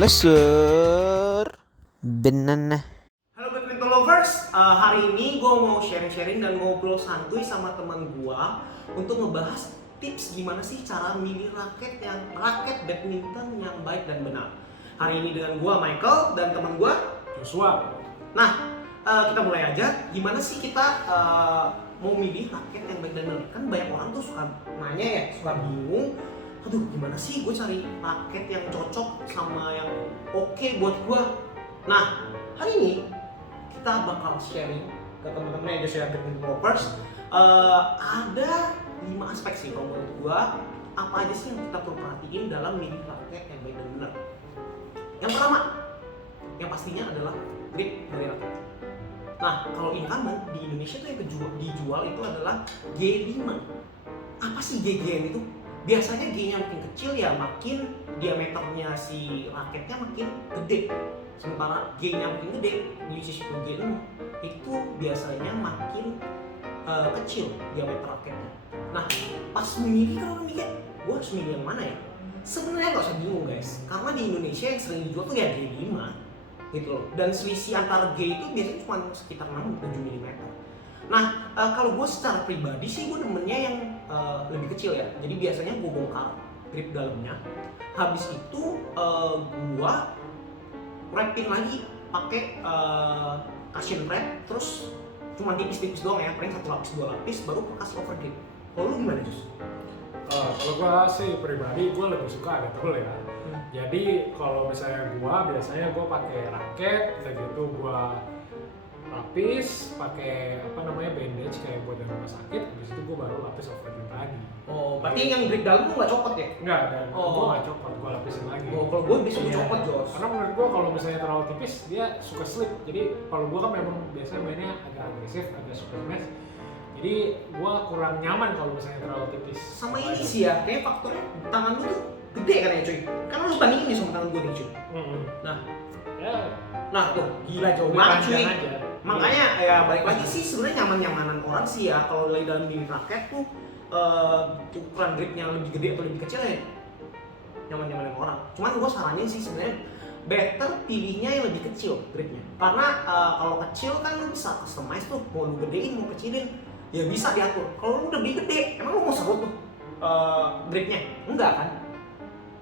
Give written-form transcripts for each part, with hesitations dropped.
Pleasure banana. Halo badminton lovers, hari ini gue mau sharing-sharing dan ngobrol santuy sama teman gue untuk ngebahas tips gimana sih cara milih raket badminton yang baik dan benar. Hari ini dengan gue Michael dan teman gue Joshua. Nah, kita mulai aja. Gimana sih kita mau milih raket yang baik dan benar? Kan banyak orang tuh suka nanya ya, suka bingung. Aduh, gimana sih gue cari raket yang cocok sama yang oke buat gue? Nah, hari ini kita bakal sharing ke teman-teman yang just badminton lovers. Ada 5 aspek sih kalau menurut gue. Apa aja sih yang kita perlu perhatiin dalam milih raket yang baik dan benar? Yang pertama, yang pastinya adalah grip dari raket. Nah, kalau incumbent di Indonesia tuh yang dijual itu adalah G5. Apa sih G itu? Biasanya G-nya makin kecil ya makin diameternya si raketnya makin gede. Sementara G-nya makin gede, which is itu G6, itu biasanya makin kecil diameter raketnya. Nah, pas memilih kalau mikir, gue harus milih yang mana ya? Sebenarnya nggak usah bingung guys, karena di Indonesia yang sering dijual tuh ya G5 gitu loh. Dan selisih antara G itu biasanya cuma sekitar 6-7 mm. Nah, kalau gue secara pribadi sih gue demennya yang lebih kecil ya. Jadi biasanya gue bongkar grip dalamnya. Habis itu gue wrapin lagi pakai cushion wrap. Terus cuma tipis-tipis doang ya, paling 1 lapis 2 lapis baru kasih over grip. Kalau lu gimana Jus? Kalau gue sih pribadi gue lebih suka agak tebel ya. Jadi kalau misalnya biasanya gue pakai raket, dan gitu gue lapis pakai bandage kayak buat yang rumah sakit. Habis itu gue baru lapis over grip lagi. Oh, berarti yang grip dalam lu nggak copot ya? Enggak, dan gue nggak copot, gue lapisin lagi. Oh, kalau gue bisa copot Jos. Karena menurut gue kalau misalnya terlalu tipis dia suka slip. Jadi kalau gue kan memang biasanya mainnya agak agresif, agak suka smash. Jadi gue kurang nyaman kalau misalnya terlalu tipis. Sama ini sih ya, kayak faktornya tangan lu tuh gede kan ya cuy. Karena lu bandingin nih sama tangan gue nih cuy. Nah tuh gila jauh banget cuy. Makanya ya balik lagi sih sebenarnya nyaman-nyamanan orang sih ya kalau lagi dalam mini raket tuh ukuran gripnya lebih gede atau lebih kecil ya nyaman-nyamanan orang. Cuman gue saranin sih sebenarnya better pilihnya yang lebih kecil gripnya. Karena kalau kecil kan lu bisa customize tuh, mau lu gedein mau kecilin ya bisa diatur. Kalau lu udah lebih gede, emang lu mau serut tuh gripnya? Enggak kan?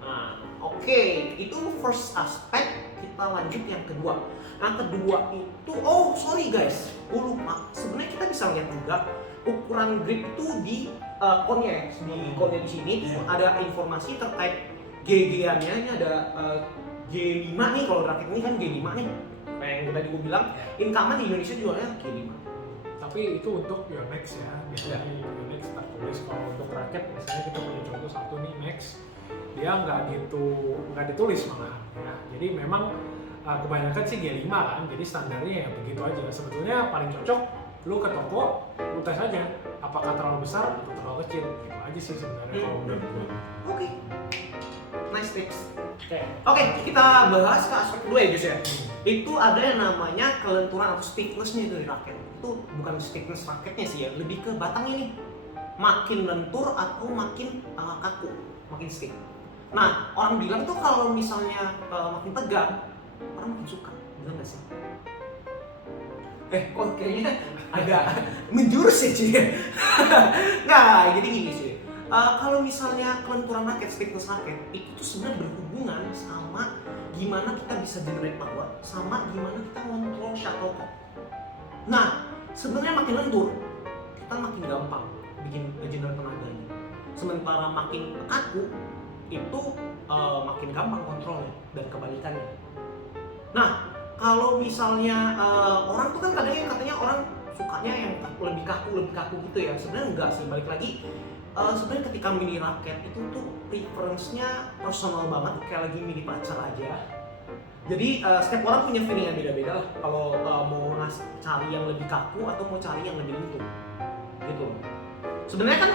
Nah, oke, itu first aspek. Kita lanjut yang kedua. Yang kedua itu, sorry guys, gue lupa. Sebenarnya kita bisa lihat juga ukuran grip itu di konnya, di sini ada informasi terkait GG-nya. Ini ada G5 nih, kalau raket ini kan G5 nih. Kayak yang tadi gue bilang, incumbent di Indonesia jualnya G5. Tapi itu untuk Yonex ya, biasanya Yonex tertulis. Kalau untuk raket, misalnya kita punya contoh satu nih Max, dia nggak ditulis malah ya. Jadi memang kebanyakan sih G5 kan, jadi standarnya ya begitu aja. Sebetulnya paling cocok lu ke toko, lu tes aja apakah terlalu besar atau terlalu kecil, gitu aja sih sebenarnya kalau menurut gue. Oke. Nice tips. Oke, kita bahas ke aspek kedua ya Jus ya. Itu ada yang namanya kelenturan atau stiffness-nya dari raket. Itu bukan stiffness raketnya sih ya, lebih ke batang ini. Makin lentur atau makin kaku, makin stiff. Nah, orang bilang tuh kalau misalnya makin tegang, orang makin suka. Benar nggak sih? Kok kayaknya agak menjurus ya cuy. Nggak, jadi gini sih. Kalau misalnya kelenturan raket, stiffness raket, itu tuh sebenarnya berhubungan sama gimana kita bisa generate power, sama gimana kita kontrol shuttlecock. Nah, sebenarnya makin lentur, kita makin gampang bikin generate tenaganya. Sementara makin kaku, itu makin gampang kontrolnya dan kebalikannya. Nah, kalau misalnya orang tuh kan katanya orang sukanya yang lebih kaku gitu ya. Sebenarnya enggak sih, balik lagi. Sebenarnya ketika mini raket itu tuh preference-nya personal banget, kayak lagi mini pacar aja. Jadi setiap orang punya feeling yang beda-beda lah kalau mau cari yang lebih kaku atau mau cari yang lebih lentur gitu. Sebenarnya kan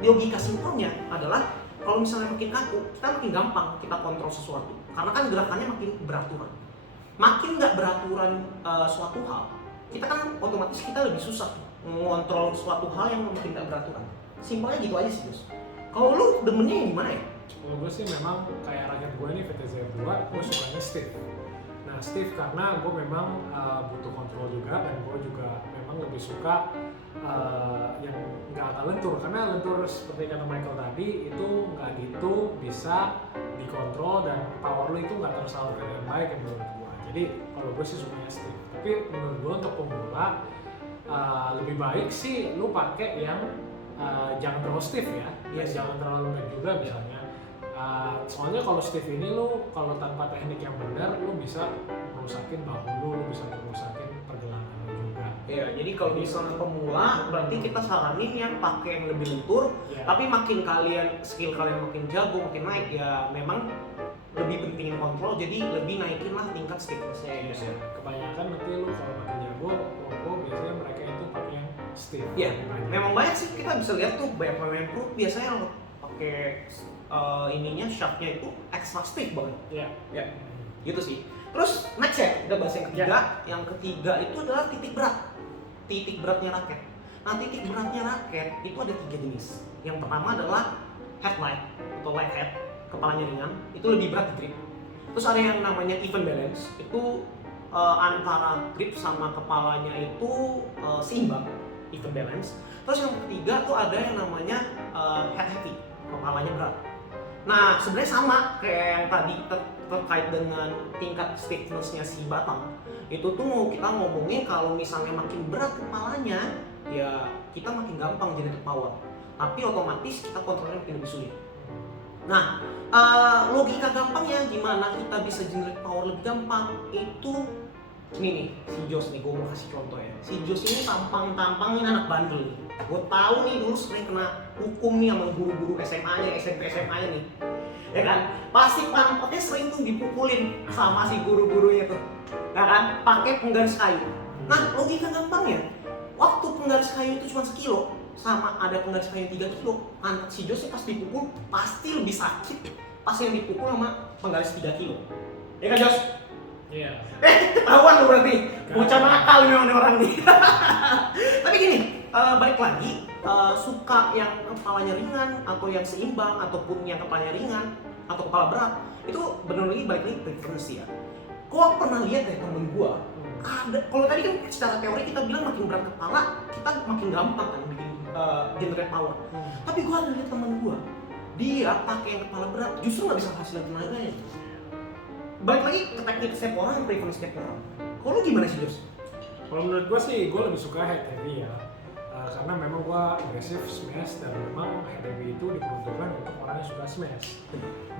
logika simpelnya adalah kalau misalnya makin kaku, kita makin gampang kita kontrol sesuatu. Karena kan gerakannya makin beraturan. Makin nggak beraturan suatu hal, kita kan otomatis kita lebih susah mengontrol suatu hal yang makin nggak beraturan. Simpelnya gitu aja sih Gus. Kalau lu demennya yang gimana ya? Kalau gue sih memang kayak raket gue nih VTZF2, gue sukanya stiff. Nah stiff karena gue memang butuh kontrol juga, dan gue juga memang lebih suka yang nggak agak lentur, karena lentur seperti kata Michael tadi itu nggak gitu bisa dikontrol dan power lu itu nggak tersalurkan dengan baik ya menurut gue. Jadi kalau gue sih sukanya stiff. Tapi menurut gue untuk pemula lebih baik sih lu pakai yang jangan terlalu stiff ya, jangan terlalu lembek juga misalnya. Soalnya kalau stiff ini lu kalau tanpa teknik yang benar lu bisa merusakin bahu lu bisa merusakin pergelangan lu juga. Ya, jadi kalau misalnya pemula berarti kita saranin yang pakai yang lebih lentur, tapi makin skill kalian makin jago, makin naik ya memang lebih pentingin kontrol, jadi lebih naikin lah tingkat stiffness-nya ya. Kebanyakan nanti lu kalau makin jago, biasanya mereka itu pakai yang stiff. Iya, memang banyak sih kita bisa lihat tuh banyak pemain pro biasanya yang pakai ininya shaftnya itu extra stiff banget. Iya. Gitu sih. Terus next ya, kita bahas yang ketiga. Yang ketiga itu adalah titik berat. Titik beratnya raket. Nah, titik beratnya raket itu ada 3 jenis. Yang pertama adalah headlight atau light head, kepalanya ringan, itu lebih berat di grip. Terus ada yang namanya even balance, itu antara grip sama kepalanya itu seimbang, even balance. Terus yang ketiga tuh ada yang namanya head heavy, kepalanya berat. Nah, sebenarnya sama kayak yang tadi terkait dengan tingkat stiffness-nya si batang. Itu tuh mau kita ngomongin kalau misalnya makin berat kepalanya, ya kita makin gampang generate power. Tapi otomatis kita kontrolnya makin lebih sulit. Nah, logika gampangnya gimana kita bisa generate power lebih gampang? Itu ini nih, si Jos nih, gue mau kasih contoh ya. Si Jos ini tampang-tampangin anak bandel nih. Gue tahu nih dulu sering kena hukum nih sama guru-guru SMA-nya, SMP SMA-nya nih. Ya kan? Pasti pantatnya sering tuh dipukulin sama si guru-gurunya tuh. Ya kan? Pakai penggaris kayu. Nah, logika gampangnya, waktu penggaris kayu itu cuma 1 kilo, sama ada penggaris kayu 3 kilo, pantat si Jos pas dipukul pasti lebih sakit pas yang dipukul sama penggaris 3 kilo. Ya kan Jos? Iya. Ketahuan lu berarti, bocah nakal memang orang nih. Tapi gini, balik lagi, suka yang kepalanya ringan atau yang seimbang ataupun yang kepalanya ringan atau kepala berat, itu benar lagi balik lagi preference ya. Gua pernah lihat ya temen gua, ada kalau tadi kan secara teori kita bilang makin berat kepala kita makin gampang kan bikin generate power. Tapi gua ada lihat temen gua, dia pakai yang kepala berat justru nggak bisa hasilin tenaganya. Balik lagi ke teknik step orang, preference step orang. Kalau lu gimana sih Jos? Kalau menurut gue sih, gue lebih suka head heavy ya, karena memang gue agresif smash dan memang head heavy itu diperuntukkan untuk orang yang suka smash.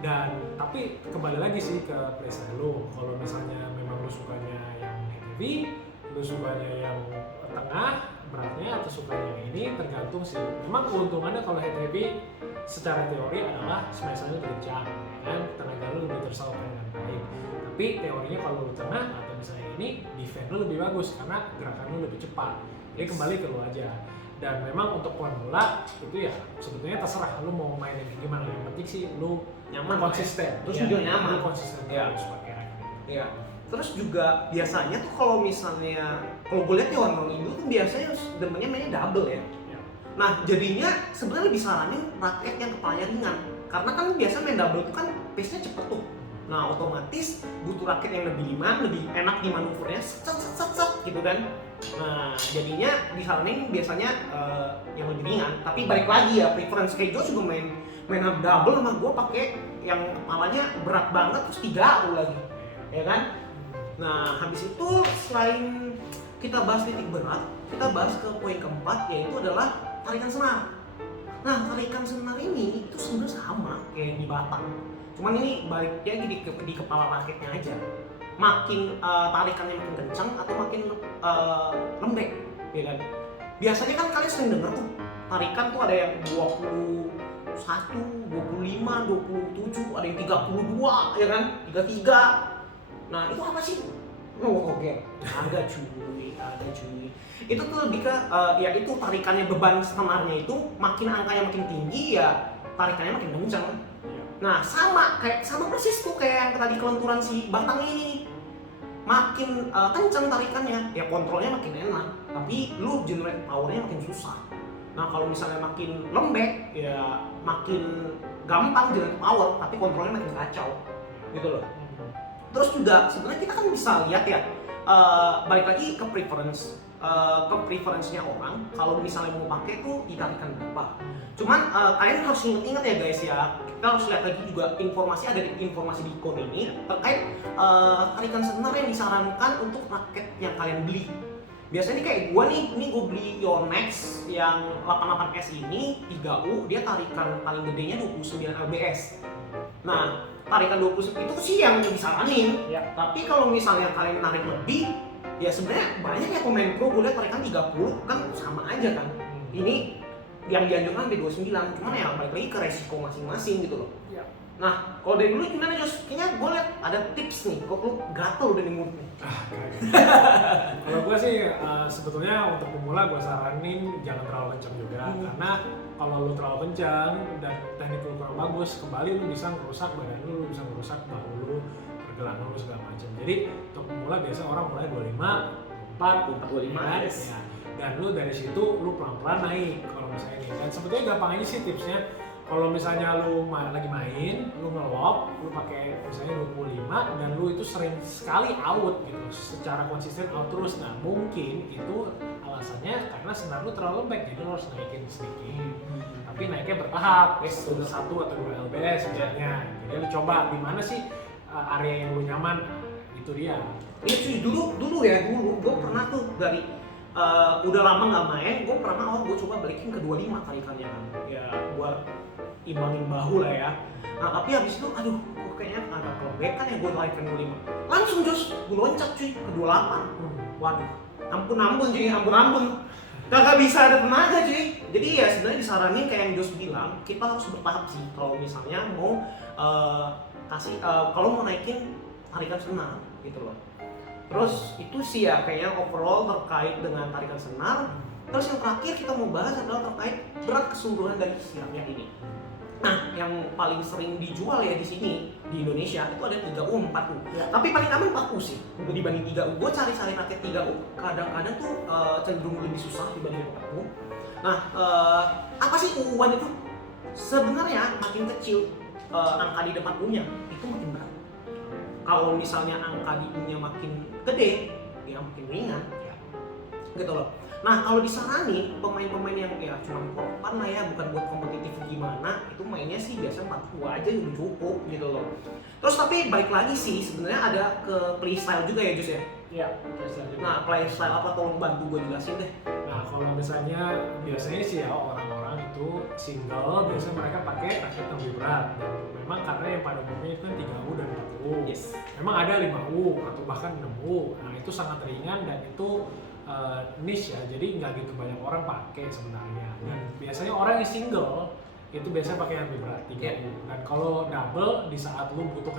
Dan tapi kembali lagi sih ke playstyle lu. Kalau misalnya memang lu sukanya yang head heavy, lu sukanya yang tengah beratnya atau sukanya yang ini, tergantung sih. Memang keuntungannya kalau head heavy secara teori adalah smash-nya lebih kencang, kan tenaga lu lebih tersalurkan dengan baik. Tapi teorinya kalau lu tengah atau misalnya ini, defense lu lebih bagus karena gerakan lu lebih cepat. Jadi kembali ke lu aja. Dan memang untuk pemula itu ya sebetulnya terserah lu mau main yang gimana. Yang penting sih lu Nyaman, konsisten. Terus juga nyaman. Lu konsisten terus pakai raket. Iya. Terus juga biasanya tuh kalau misalnya, kalau gue lihat ya orang Indo tuh biasanya demennya mainnya double ya. Nah jadinya sebenarnya lebih saranin raket yang kepalanya ringan, karena kan biasa main double itu kan pace-nya cepet tuh. Nah otomatis butuh raket yang lebih liman, lebih enak di manuvernya, set gitu kan. Nah jadinya disaranin biasanya yang lebih ringan. Tapi balik lagi ya preference, kayak gue juga main double sama gue pakai yang kepalanya berat banget terus 3 lagi, ya kan? Nah habis itu selain kita bahas titik berat, kita bahas ke poin keempat, yaitu adalah tarikan senar. Nah, tarikan senar ini itu sebenarnya sama kayak di batang. Cuman ini baliknya di kepala raketnya aja. Makin tarikannya makin kencang atau makin lembek, ya kan? Biasanya kan kalian sering dengar tuh, tarikan tuh ada yang 21, 25, 27, ada yang 32, ya kan? 33. Nah, itu apa sih? Oh, oke. Agak cuy. Itu tuh lebih ke ya itu tarikannya, beban senarnya itu makin angkanya makin tinggi ya tarikannya makin kencang. Nah sama persis tuh kayak yang tadi kelenturan si batang ini, makin kencang tarikannya ya kontrolnya makin enak, tapi lu generate powernya makin susah. Nah kalau misalnya makin lembek ya makin gampang dengan power, tapi kontrolnya makin kacau gitu loh. Terus juga sebenarnya kita kan bisa lihat ya, balik lagi ke preference-nya orang. Kalau misalnya mau pakai tuh ditarikan berapa. Cuman kalian harus ingat ya guys ya, kita harus lihat lagi juga ada informasi di ikon ini terkait tarikan senar yang disarankan untuk raket yang kalian beli. Biasanya kayak gua nih, ini gua beli Yonex yang 88S ini 3U, dia tarikan paling gedenya 29 lbs. Nah, tarikan 29 itu sih yang disaranin. Ya. Tapi kalau misalnya kalian narik lebih, ya sebenarnya banyak ya komen pro, gue lihat tarikan 30 kan sama aja kan. Ini yang dianjurkan B29, cuman ya balik lagi ke resiko masing-masing gitu loh. Ya. Nah, kalau dari dulu gimana Jos? Kayaknya gue lihat ada tips nih, kok lu gatel udah nih mulutnya. Kalau gue sih sebetulnya untuk pemula gue saranin jangan terlalu kencang juga, karena kalau lu terlalu kencang dan teknik lu kurang bagus, kembali lu bisa ngerusak badan lu bisa ngerusak bahu lu, pergelangan lu segala macam. Jadi untuk pemula biasa orang mulai 25, 25 ya. Dan lu dari situ lu pelan-pelan naik kalau misalnya ini. Dan sebetulnya gampang aja sih tipsnya. Kalau misalnya lu lagi main, lu nge-lob, lu pakai misalnya 25 dan lu itu sering sekali out gitu, secara konsisten out terus. Nah mungkin itu alasannya karena senar lu terlalu lembek, jadi lu harus naikin sedikit. Tapi naiknya bertahap, udah 1 atau 2 lbs misalnya. Jadi lu coba di mana sih area yang lu nyaman, itu dia. Iya cuy, dulu gue pernah tuh dari udah lama nggak main, gue pernah gue coba balikin ke 25 tarikannya kan. Ya buat imbangin bahu lah ya. Nah tapi habis itu aduh gue kayaknya agak kelembekan ya, gue tarikan 25. Langsung Jos, gue loncat cuy ke 28. Waduh, ampun cuy, ampun. Kagak bisa ada tenaga cuy. Jadi ya sebenarnya disaranin kayak yang Jos bilang, kita harus bertahap sih kalau misalnya mau kalau mau naikin tarikan senar gitu loh. Terus itu sih ya kayaknya overall terkait dengan tarikan senar. Terus yang terakhir kita mau bahas adalah terkait berat keseluruhan dari si raket ini. Nah, yang paling sering dijual ya di sini di Indonesia itu ada 3U, 4U. Ya. Tapi paling aman 4U sih dibanding 3U. Gue cari raket 3U kadang-kadang tuh cenderung lebih susah dibanding 4U. Nah, apa sih U1 itu? Sebenarnya makin kecil angka di depan U-nya itu makin berat. Kalau misalnya angka di U-nya makin gede, ya makin ringan, ya. Gitu loh. Nah, kalau disaranin pemain-pemain yang ya cuma for fun lah ya, bukan buat kompetitif gimana, itu mainnya sih biasa 4U aja udah cukup gitu loh. Terus tapi balik lagi sih sebenarnya ada ke playstyle juga ya Jus ya? Iya, playstyle juga. Nah, playstyle apa tolong bantu gue jelasin deh. Nah, kalau misalnya biasanya sih ya orang-orang itu single, biasanya mereka pakai raket yang lebih berat. Dan memang karena yang pada umumnya itu kan 3U dan 4U. Yes. Memang ada 5U atau bahkan 6U. Nah, itu sangat ringan dan itu niche ya, jadi nggak gitu banyak orang pakai sebenarnya. Dan biasanya orang yang single itu biasanya pakai yang lebih berat 3U. Dan kalau double, di saat lu butuh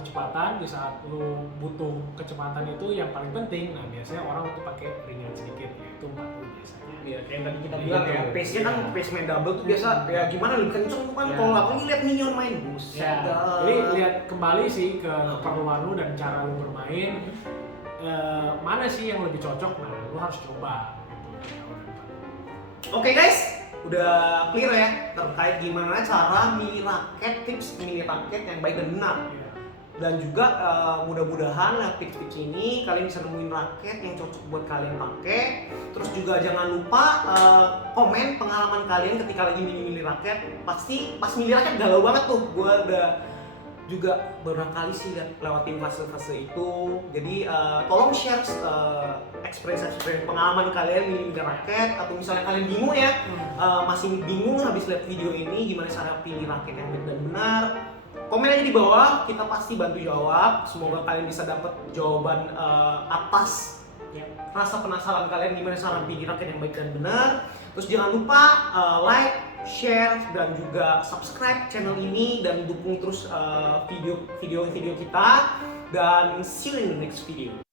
kecepatan, itu yang paling penting. Nah biasanya orang itu pakai ringan sedikit, yaitu 4U biasanya. Iya, kayak tadi kita bilang ya, pace-nya kan pace main double tuh biasa ya gimana lebih kenceng tuh kan. Kalau apalagi lihat minion main buset. Jadi lihat kembali sih ke keperluan lu dan cara lu bermain. Mana sih yang lebih cocok? Nah, lu harus coba gitu. Oke guys, udah clear ya terkait gimana cara milih raket, tips milih raket yang baik dan benar. Dan juga mudah-mudahan lewat tips-tips ini kalian bisa nemuin raket yang cocok buat kalian pakai. Terus juga jangan lupa komen pengalaman kalian ketika lagi milih-milih raket. Pasti pas milih raket galau banget tuh. Gua udah juga beberapa kali sih lewatin fase-fase itu. Jadi tolong share experience pengalaman kalian milih raket, atau misalnya kalian bingung ya, masih bingung habis lihat video ini gimana cara pilih raket yang baik dan benar. Komen aja di bawah, kita pasti bantu jawab. Semoga kalian bisa dapat jawaban atas rasa penasaran kalian gimana cara pilih raket yang baik dan benar. Terus jangan lupa like, share, dan juga subscribe channel ini dan dukung terus video kita. Dan see you in the next video.